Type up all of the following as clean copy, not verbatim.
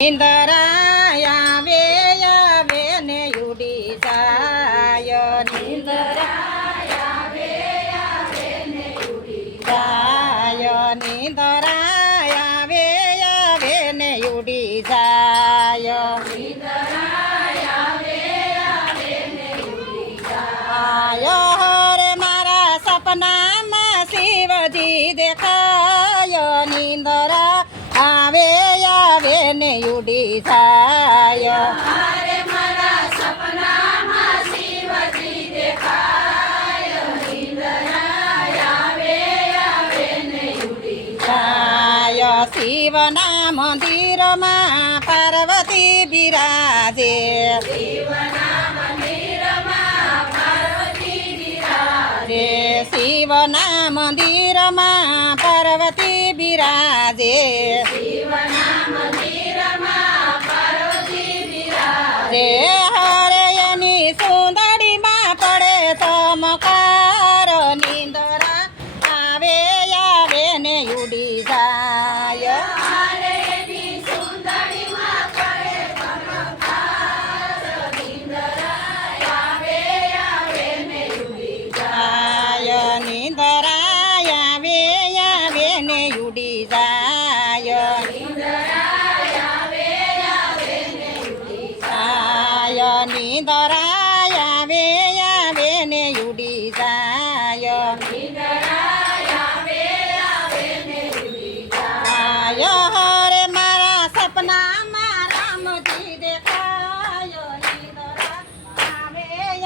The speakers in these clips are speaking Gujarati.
નિંદરાયા આવે ને ઉડી જાય નિંદરાયા આવે ને ઉડી જાય નિંદરાયા આવે ને ઉડી જાય નિંદરાયા આવે ને ઉડી જાય રે મારા સપનામાં શિવજી દેખાય નિંદરા આવે ને ઉડી જાય મારે મારા સપનામાં શિવજી દેખાય નિંદરાય આવે ને ઉડી જાય શિવના મંદિરમાં પાર્વતી બિરાજે શિવના મંદિરમાં પાર્વતી બિરાજે શિવના મંદિરમાં પાર્વતી બિરાજે શિવના મંદિરમાં પાર્વતી બિરાજે હરે એની સુંદરીમાં પડે ચમકાર નિંદરા આવે ને ઉડી જાય મારે એની સુંદરીમાં પડે ચમકાર નિંદરાય આવે ને ઉડી જાય નિંદરાય આવે ને ઉડી જાય નિંદરાય આવે ને ઉડી જાય નિંદરાય આવે ને ઉડી જાય નિંદરાય આવે ને ઉડી જાય હરે મારા સપનામાં રામજી દેખાય નિંદરા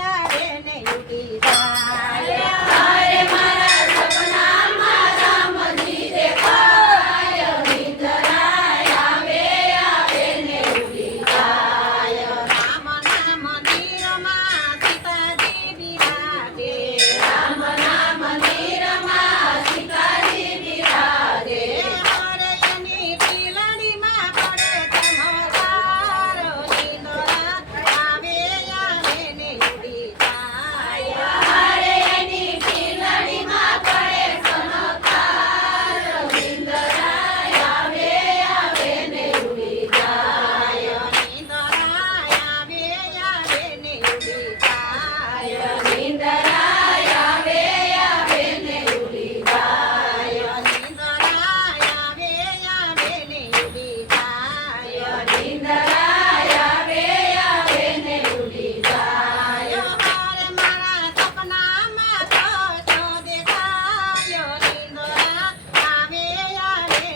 આવે ને ઉડી જાય મારે મારા સપનામાં રામજી દેખાય નિંદરાય આવે ને ઉડી રામના મંદિરમાં સીતાજી બિરાજે રામના મંદિરમાં સીતાજી બિરાજે હરે એની પીલડીમાં પડે ચમકાર નિંદરા આવે ને ઉડી જાય મારે એની પીલડીમાં પડે ચમકાર નિંદરાય આવે ને ઉડી જાય નિંદરાય આવે ને ઉડી જાય નિંદરાય આવે ને ઉડી જાય નિંદરાય આવે ને ઉડી જાય નિંદરાય આવે ને ઉડી જાય હરે મારા સપનામાં તો દેખાય નિંદરા આવે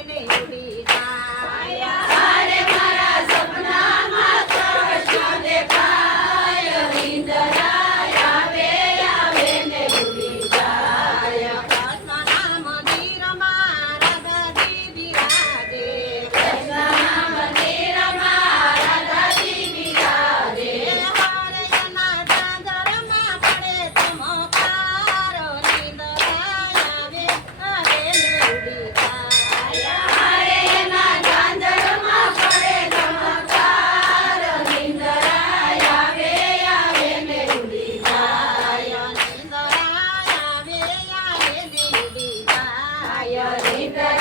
ને ઉડી જાય મારે મારા સપનામાં કૃષ્ણ દેખાય નિંદરાય આવે ને ઉડી જાય કૃષ્ણના મંદિરમાં રાધાજી બિરાજે કૃષ્ણના મંદિરમાં રાધાજી બિરાજે હરે એના ચાંદરમાં પડે ચમકાર નિંદરાય આવે ને ઉડી જાય મારે એના ઝાંઝરમાં પડે ચમકાર નિંદરાય આવે ને ઉડી જાય નિંદરાય આવે ને ઉડી જાય નિંદરાય